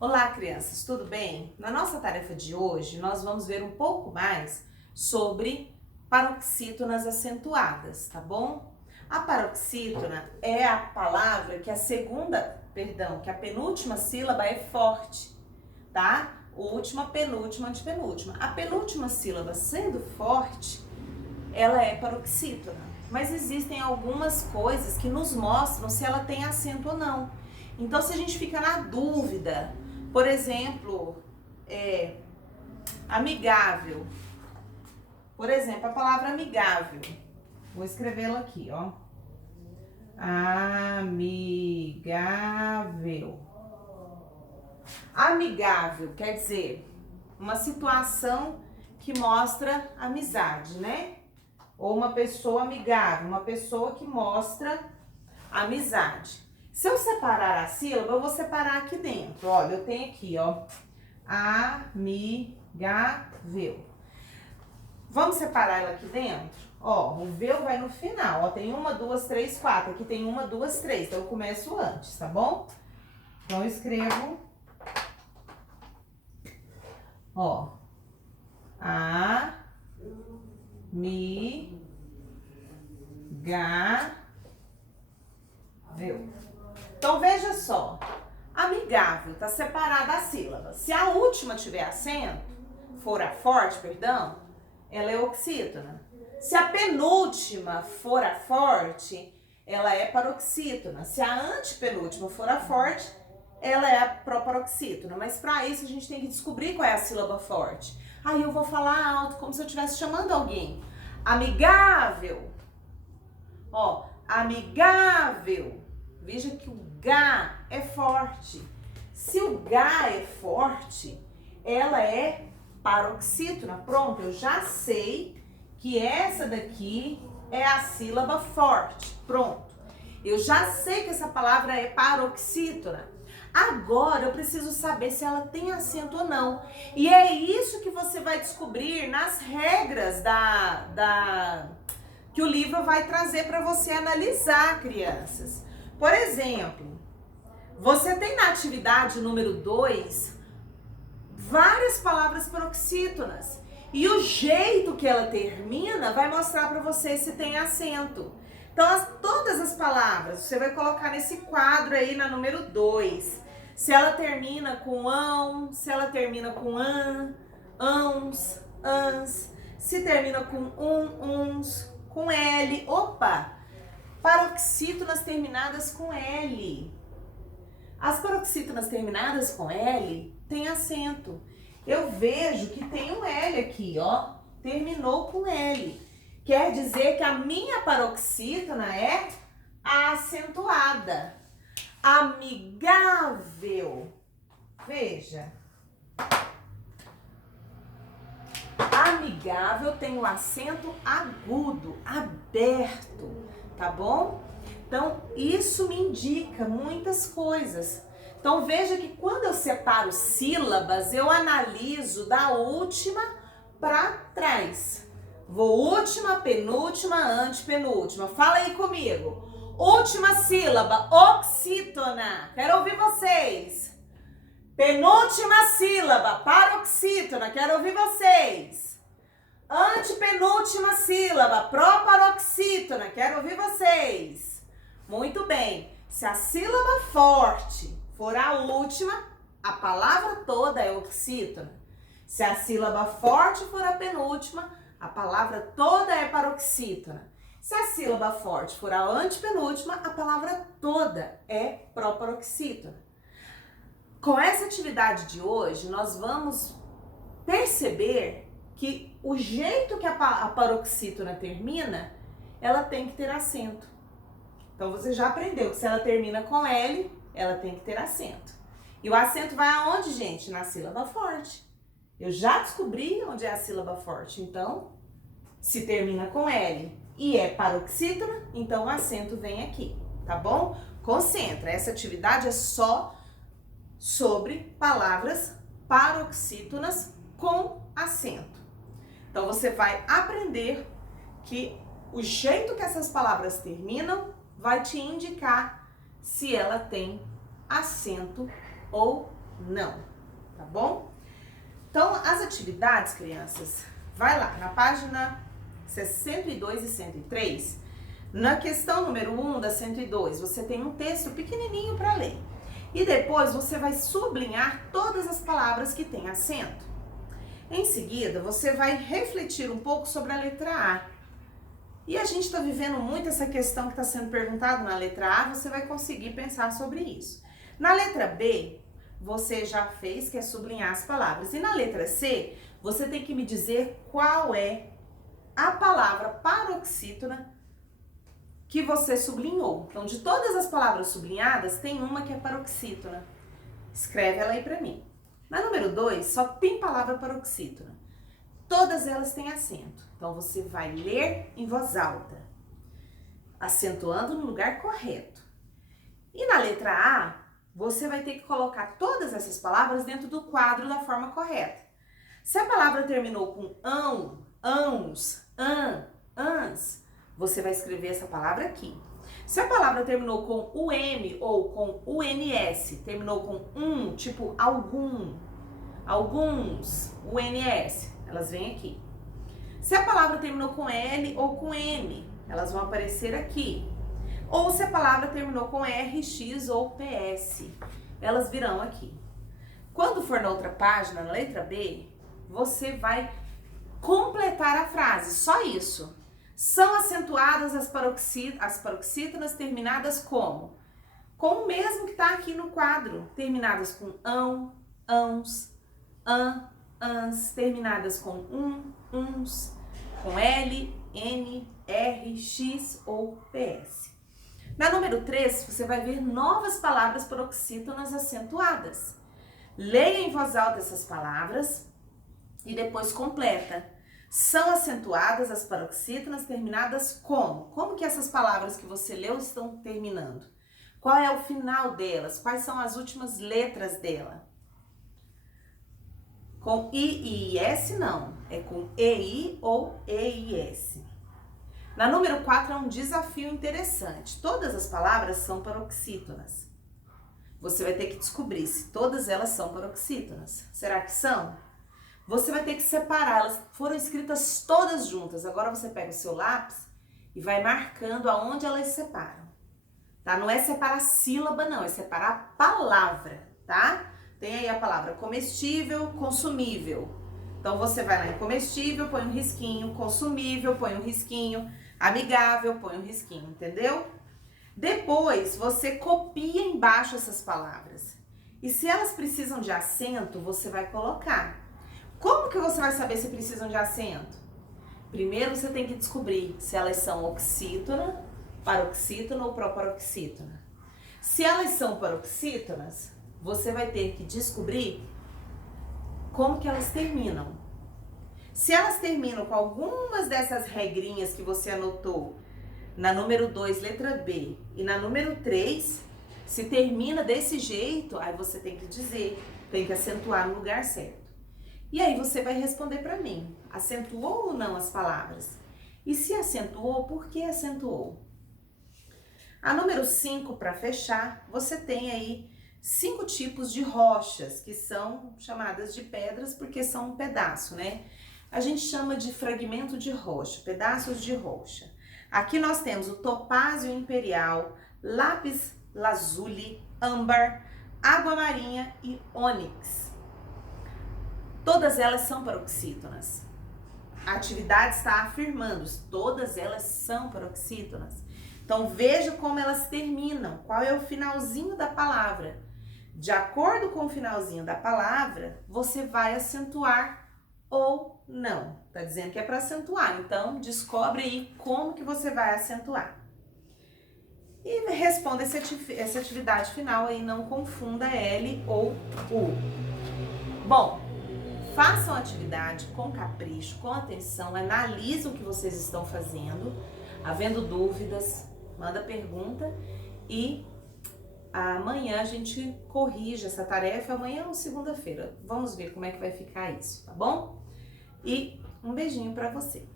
Olá, crianças, tudo bem? Na nossa tarefa de hoje, nós vamos ver um pouco mais sobre paroxítonas acentuadas, tá bom? A paroxítona é a palavra que que a penúltima sílaba é forte, tá? Última, penúltima, antepenúltima. A penúltima sílaba sendo forte, ela é paroxítona. Mas existem algumas coisas que nos mostram se ela tem acento ou não. Então, se a gente fica na dúvida, por exemplo, amigável. Por exemplo, a palavra amigável. Vou escrevê-la aqui, ó. Amigável. Amigável quer dizer uma situação que mostra amizade, né? Ou uma pessoa amigável, uma pessoa que mostra amizade. Se eu separar a sílaba, eu vou separar aqui dentro. Olha, eu tenho aqui, ó, amigável. Vamos separar ela aqui dentro? Ó, o véu vai no final, ó, tem 1, 2, 3, 4. Aqui tem 1, 2, 3, então eu começo antes, tá bom? Então eu escrevo, ó, amigável. Então, veja só, amigável tá separada a sílaba. Se a última tiver acento, for a forte, perdão, ela é oxítona. Se a penúltima for a forte, ela é paroxítona. Se a antepenúltima for a forte, ela é a proparoxítona. Mas para isso a gente tem que descobrir qual é a sílaba forte. Aí eu vou falar alto, como se eu estivesse chamando alguém. Amigável. Ó, amigável. Veja que o Gá é forte. Se o Gá é forte, ela é paroxítona. Pronto, eu já sei que essa daqui é a sílaba forte. Pronto. Eu já sei que essa palavra é paroxítona. Agora eu preciso saber se ela tem acento ou não. E é isso que você vai descobrir nas regras que o livro vai trazer para você analisar, crianças. Por exemplo, você tem na atividade número 2 várias palavras paroxítonas. E o jeito que ela termina vai mostrar para você se tem acento. Então, todas as palavras, você vai colocar nesse quadro aí na número 2. Se ela termina com ão, se ela termina com an, ãos, ans. Se termina com uns, com L. Opa! Paroxítonas terminadas com L. As paroxítonas terminadas com L têm acento. Eu vejo que tem um L aqui, ó. Terminou com L. Quer dizer que a minha paroxítona é acentuada. Amigável. Veja. Amigável tem o acento agudo, aberto, tá bom? Então, isso me indica muitas coisas. Então, veja que quando eu separo sílabas, eu analiso da última para trás. Vou última, penúltima, antepenúltima. Fala aí comigo. Última sílaba, oxítona. Quero ouvir vocês. Penúltima sílaba, paroxítona. Quero ouvir vocês. Antepenúltima sílaba, proparoxítona. Quero ouvir vocês. Muito bem. Se a sílaba forte for a última, a palavra toda é oxítona. Se a sílaba forte for a penúltima, a palavra toda é paroxítona. Se a sílaba forte for a antepenúltima, a palavra toda é proparoxítona. Com essa atividade de hoje, nós vamos perceber que o jeito que a paroxítona termina, ela tem que ter acento. Então, você já aprendeu que se ela termina com L, ela tem que ter acento. E o acento vai aonde, gente? Na sílaba forte. Eu já descobri onde é a sílaba forte. Então, se termina com L e é paroxítona, então o acento vem aqui, tá bom? Concentra. Essa atividade é só sobre palavras paroxítonas com acento. Então, você vai aprender que o jeito que essas palavras terminam vai te indicar se ela tem acento ou não, tá bom? Então, as atividades, crianças, vai lá na página 102 e 103, na questão número 1 da 102, você tem um texto pequenininho para ler. E depois você vai sublinhar todas as palavras que têm acento. Em seguida, você vai refletir um pouco sobre a letra A. E a gente está vivendo muito essa questão que está sendo perguntada na letra A, você vai conseguir pensar sobre isso. Na letra B, você já fez, que é sublinhar as palavras. E na letra C, você tem que me dizer qual é a palavra paroxítona que você sublinhou. Então, de todas as palavras sublinhadas, tem uma que é paroxítona. Escreve ela aí para mim. Na número 2, só tem palavra paroxítona. Todas elas têm acento. Então, você vai ler em voz alta, acentuando no lugar correto. E na letra A, você vai ter que colocar todas essas palavras dentro do quadro da forma correta. Se a palavra terminou com ão, ãos, ans, você vai escrever essa palavra aqui. Se a palavra terminou com UM ou com UNS, terminou com tipo algum, alguns, UNS, elas vêm aqui. Se a palavra terminou com L ou com M, elas vão aparecer aqui. Ou se a palavra terminou com RX ou PS, elas virão aqui. Quando for na outra página, na letra B, você vai completar a frase, só isso. São acentuadas as paroxítonas terminadas como? Com o mesmo que está aqui no quadro, terminadas com ão, ãos, ans, terminadas com uns, com L, N, R, X ou PS. Na número 3, você vai ver novas palavras paroxítonas acentuadas. Leia em voz alta essas palavras e depois completa. São acentuadas as paroxítonas terminadas como? Como que essas palavras que você leu estão terminando? Qual é o final delas? Quais são as últimas letras dela? Com I e IS não, é com EI ou EIS. Na número 4 é um desafio interessante. Todas as palavras são paroxítonas. Você vai ter que descobrir se todas elas são paroxítonas. Será que são? Você vai ter que separar, elas foram escritas todas juntas. Agora você pega o seu lápis e vai marcando aonde elas separam. Tá? Não é separar sílaba não, é separar a palavra, tá? Tem aí a palavra comestível, consumível. Então você vai lá em comestível, põe um risquinho, consumível, põe um risquinho, amigável, põe um risquinho, entendeu? Depois você copia embaixo essas palavras. E se elas precisam de acento, você vai colocar. Como que você vai saber se precisam de acento? Primeiro você tem que descobrir se elas são oxítona, paroxítona ou proparoxítona. Se elas são paroxítonas, você vai ter que descobrir como que elas terminam. Se elas terminam com algumas dessas regrinhas que você anotou na número 2, letra B, e na número 3, se termina desse jeito, aí você tem que dizer, tem que acentuar no lugar certo. E aí você vai responder para mim, acentuou ou não as palavras? E se acentuou, por que acentuou? A número 5, para fechar, você tem aí 5 tipos de rochas, que são chamadas de pedras porque são um pedaço, né? A gente chama de fragmento de rocha, pedaços de rocha. Aqui nós temos o topázio imperial, lápis lazuli, âmbar, água marinha e ônix. Todas elas são paroxítonas. A atividade está afirmando, todas elas são paroxítonas. Então veja como elas terminam, qual é o finalzinho da palavra. De acordo com o finalzinho da palavra, você vai acentuar ou não. Tá dizendo que é para acentuar, então descobre aí como que você vai acentuar. E responda essa atividade final aí, não confunda L ou U. Bom, façam a atividade com capricho, com atenção, analisem o que vocês estão fazendo. Havendo dúvidas, manda pergunta e amanhã a gente corrige essa tarefa, amanhã ou segunda-feira. Vamos ver como é que vai ficar isso, tá bom? E um beijinho pra você.